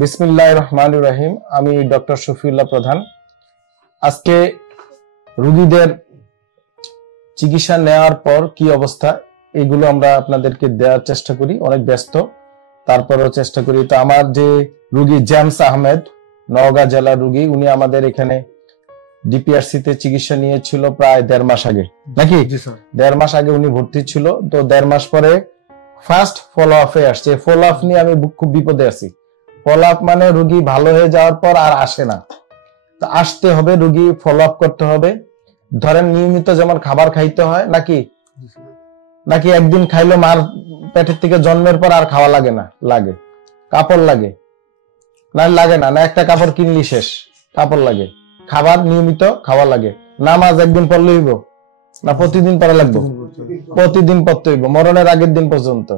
বিসমিল্লাহির রহমানির রহিম। আমি ডক্টর শফিউল্লাহ প্রধান। আজকে রোগীদের চিকিৎসা নেওয়ার পর কি অবস্থা এগুলো আমরা আপনাদেরকে দেওয়ার চেষ্টা করি। অনেক ব্যস্ত, তারপরেও চেষ্টা করি। তো আমার যে রোগী জেমস আহমেদ, নওগাঁ জেলার রোগী, উনি আমাদের এখানে ডিপিআরসি তে চিকিৎসা নিয়েছিল প্রায় 1.5 মাস আগে, নাকি 1.5 মাস আগে উনি ভর্তি ছিল। তো 1.5 মাস পরে ফার্স্ট ফলো আপে আসছে। ফলো আপ নিয়ে আমি খুব বিপদে আছি। ফলো আপ মানে রোগী ভালো হয়ে যাওয়ার পর আর আসে না, তো আসতে হবে, রোগী ফলো আপ করতে হবে। ধরেন নিয়মিত যেমন খাবার খাইতে হয়, নাকি একদিন খাইলো মার পেটের থেকে জন্মের পর আর খাওয়া লাগে না, লাগে কাপড় লাগে না, লাগে না, না একটা কাপড় কিনলি শেষ, কাপড় লাগে, খাবার নিয়মিত খাওয়া লাগে। নামাজ একদিন পড়লে হইব না প্রতিদিন পড়া লাগবে? প্রতিদিন পড়তে হইব, মরণের আগের দিন পর্যন্ত।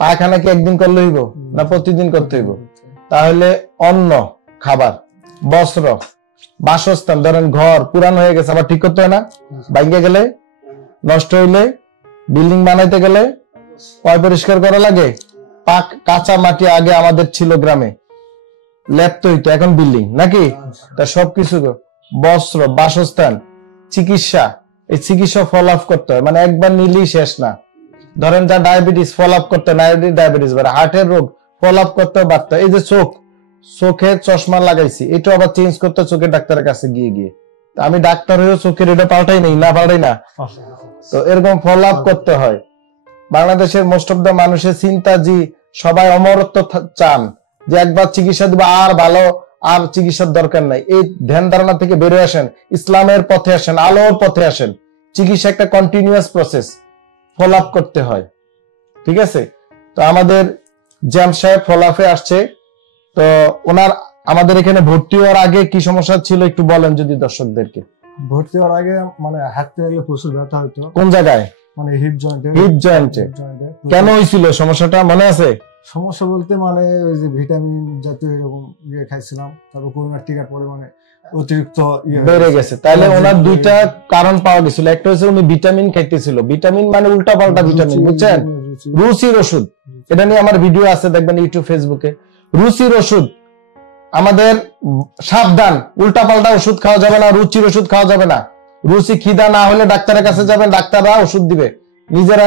পায়খানা কি একদিন করলে হইব না প্রতিদিন করতে হইব? তাহলে অন্ন, খাবার, বস্ত্র, বাসস্থান, ধরেন ঘর পুরান হয়ে গেছে আবার ঠিক করতে হয় না? ভাঙে গেলে, নষ্ট হইলে, বিল্ডিং বানাইতে গেলে পয় পরিষ্কার করা লাগে। কাঁচা মাটি আগে আমাদের ছিল গ্রামে, লেপ্ত হইতো, এখন বিল্ডিং, নাকি? তা সবকিছু, বস্ত্র, বাসস্থান, চিকিৎসা, এই চিকিৎসা ফলো আপ করতে হয়। মানে একবার নিলেই শেষ না। ধরেন যা ডায়াবেটিস ফলো আপ করতে, ডায়াবেটিস বাড়ে, হার্টের রোগ ফলো আপ করতে বাড়তে। এই যে চোখে চশমা লাগাইছি, এটা আবার চেঞ্জ করতে চোখের ডাক্তারের কাছে গিয়ে আমি ডাক্তার হয়েও চোখের এটা পাল্টাই না। তো এরকম ফলো আপ করতে হয়। বাংলাদেশের মোস্ট অফ দ্য মানুষের চিন্তা সবাই অমরত্ব চান, যে একবার চিকিৎসা দিব আর ভালো, আর চিকিৎসার দরকার নাই। এই ধ্যান ধারণা থেকে বেরোয় আসেন, ইসলামের পথে আসেন, আলোর পথে আসেন। চিকিৎসা একটা কন্টিনিউয়াস প্রসেস, ফলো আপ করতে হয়, ঠিক আছে? তো আমাদের জ্যাম সাহেব ফলো আপে আসছে। তো ওনার আমাদের এখানে ভর্তি হওয়ার আগে কি সমস্যা ছিল একটু বলেন যদি দর্শকদেরকে। ভর্তি হওয়ার আগে মানে হাঁটতে গেলে প্রচুর ব্যথা হতো। কোন জায়গায়? মানে হিপ জয়েন্টে। কেন হয়েছিল সমস্যাটা মনে আছে? সমস্যা বলতে মানে ওই যে ভিটামিন জাতীয় এরকম খাইছিলাম, তারপর করোনার টিকার পরে মানে অতিরিক্ত বেড়ে গেছে। তাহলে ওনার দুইটা কারণ পাওয়া গেছিল। একটা হচ্ছে উনি ভিটামিন খাইতেছিল, ভিটামিন মানে উল্টা পাল্টা ভিটামিন, বুঝছেন? রুচির ওষুধ, এটা নিয়ে আমার ভিডিও আছে, দেখবেন ইউটিউব ফেসবুকে। রুচির ওষুধ, আমাদের সাবধান, উল্টা পাল্টা ওষুধ খাওয়া যাবে না, রুচির ওষুধ খাওয়া যাবে না। রুচি খিদা না হলে ডাক্তারের কাছে যাবেন, ডাক্তাররা ওষুধ দিবে। নিজেরা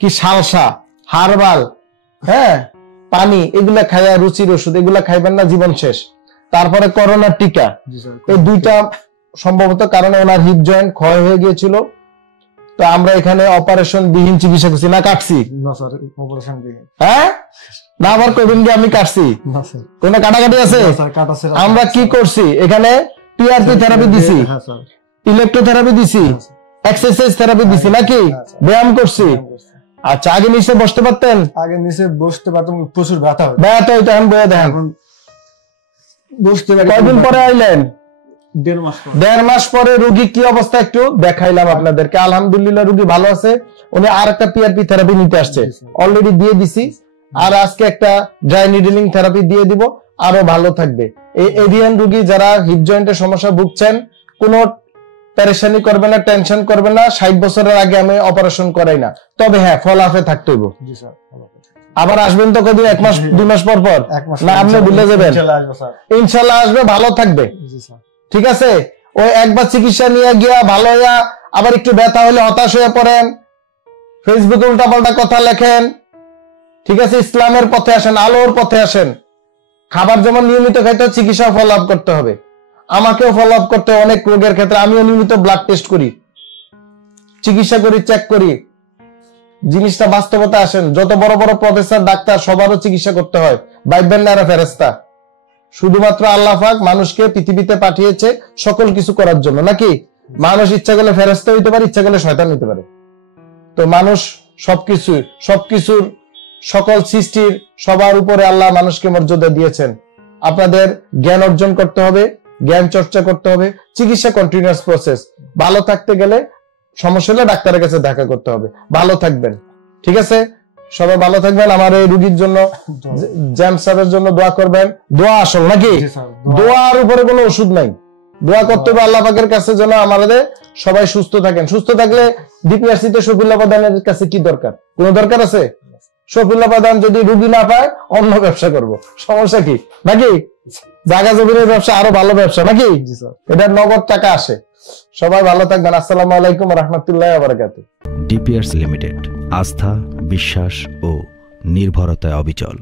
কি সালসা, হারবাল, হ্যাঁ, পানি, এগুলা খাইয়া, রুচির ওষুধ এগুলা খাইবেন না, জীবন শেষ। তারপরে করোনার টিকা, এই দুইটা সম্ভবত কারণে ওনার হিপ জয়েন্ট ক্ষয় হয়ে গিয়েছিল। তো আমরা এখানে অপারেশন বিহীন চিকিৎসা করছি না কাটছি? হ্যাঁ না, আমার কবিন আমি কাটছি, কোন কাটাকাটি আছে? আমরা কি করছি এখানে? পিআরপি থেরাপি দিছি, ইলেকট্রোথেরাপি দিছি, এক্সারসাইজ থেরাপি দিছি, নাকি ব্যায়াম করছি। আচ্ছা, আগে নিচে বসতে পারতেন? আগে নিচে বসতে পারতাম, প্রচুর ব্যথা হতো। এখন বয়ে দেখেন। কয়দিন পরে আইলেন? 1.5 মাস পরে রোগী কি অবস্থা একটু দেখাইলাম আপনাদেরকে। আলহামদুলিল্লাহ রোগী ভালো আছে। উনি আর একটা পিআরপি থেরাপি নিতে আসছে, অলরেডি দিয়ে দিছি। আর আজকে একটা ড্রাই নিডলিং থেরাপি দিয়ে দিব, আরো ভালো থাকবে। এই এভিয়ান রোগী যারা হিপ জয়েন্টের সমস্যা ভুগছেন, কোনো পেরেশানি করবে না, টেনশন করবে না। 60 বছরের আগে আমি অপারেশন করাই না, তবে হ্যাঁ ফলো আপে থাকতে হইব। আবার আসবেন তো কদিন, 1 মাস 2 মাস পর না? আপনি ভুলে যাবেন, ইনশাল্লাহ আসবে, ভালো থাকবে, ঠিক আছে? ওই একবার চিকিৎসা নিয়ে গিয়া ভালো হইয়া আবার একটু ব্যথা হলে হতাশ হয়ে পড়েন, ফেসবুকে উল্টা পাল্টা কথা লেখেন, ঠিক আছে? ইসলামের পথে আসেন, আলোর পথে আসেন। খাবার যেমন নিয়মিত খাইতে হয়, চিকিৎসা ফলো আপ করতে হবে। আমাকেও ফলো আপ করতে হয় অনেক রোগের ক্ষেত্রে। আমিও নিয়মিত ব্লাড টেস্ট করি, চিকিৎসা করি, চেক করি, জিনিসটা বাস্তবতা আসেন। যত বড় বড় প্রফেসর, ডাক্তার, সবারও চিকিৎসা করতে হয়। ভাইবেন না এরা ফেরেশতা। শুধুমাত্র আল্লাহ পাক মানুষকে পৃথিবীতে পাঠিয়েছে সকল কিছু করার জন্য, নাকি? মানুষ ইচ্ছা করলে ফেরেশতা হইতে পারে, ইচ্ছা করলে শয়তান হইতে পারে। তো মানুষ সবকিছুর সকল সৃষ্টির সবার উপরে আল্লাহ মানুষকে মর্যাদা দিয়েছেন। আপনাদের জ্ঞান অর্জন করতে হবে, জ্ঞান চর্চা করতে হবে। চিকিৎসা কন্টিনিউয়াস প্রসেস। ভালো থাকতে গেলে সমস্যা হলে ডাক্তারের কাছে দেখা করতে হবে। ভালো থাকবেন, ঠিক আছে? সবাই ভালো থাকবেন। আমার এই রোগীর জন্য, জ্যাম সাহেবের জন্য দোয়া করবেন। দোয়া আসল, নাকি? দোয়ার উপরে কোনো ওষুধ নাই। দোয়া করতে হবে আল্লাহ পাকের কাছে যেন আমাদের সবাই সুস্থ থাকেন। সুস্থ থাকলে ডিপিআরসি তে শফিউল্লাহ প্রধানের কাছে কি দরকার? কোনো দরকার আছে? শফিউল্লাহ প্রধান যদি রুগী না পায় অন্য ব্যবসা করব, সমস্যা কি? নাকি জায়গা জমিনের ব্যবসা আরো ভালো ব্যবসা নাকি? জি স্যার। এটা নগদ টাকা আসে। সবাই ভালো থাকবেন। আসসালামু আলাইকুম ওয়া রাহমাতুল্লাহি ওয়া বারাকাতুহু। ডিপিআরস লিমিটেড, আস্থা, বিশ্বাস ও নির্ভরতায় অবিচল।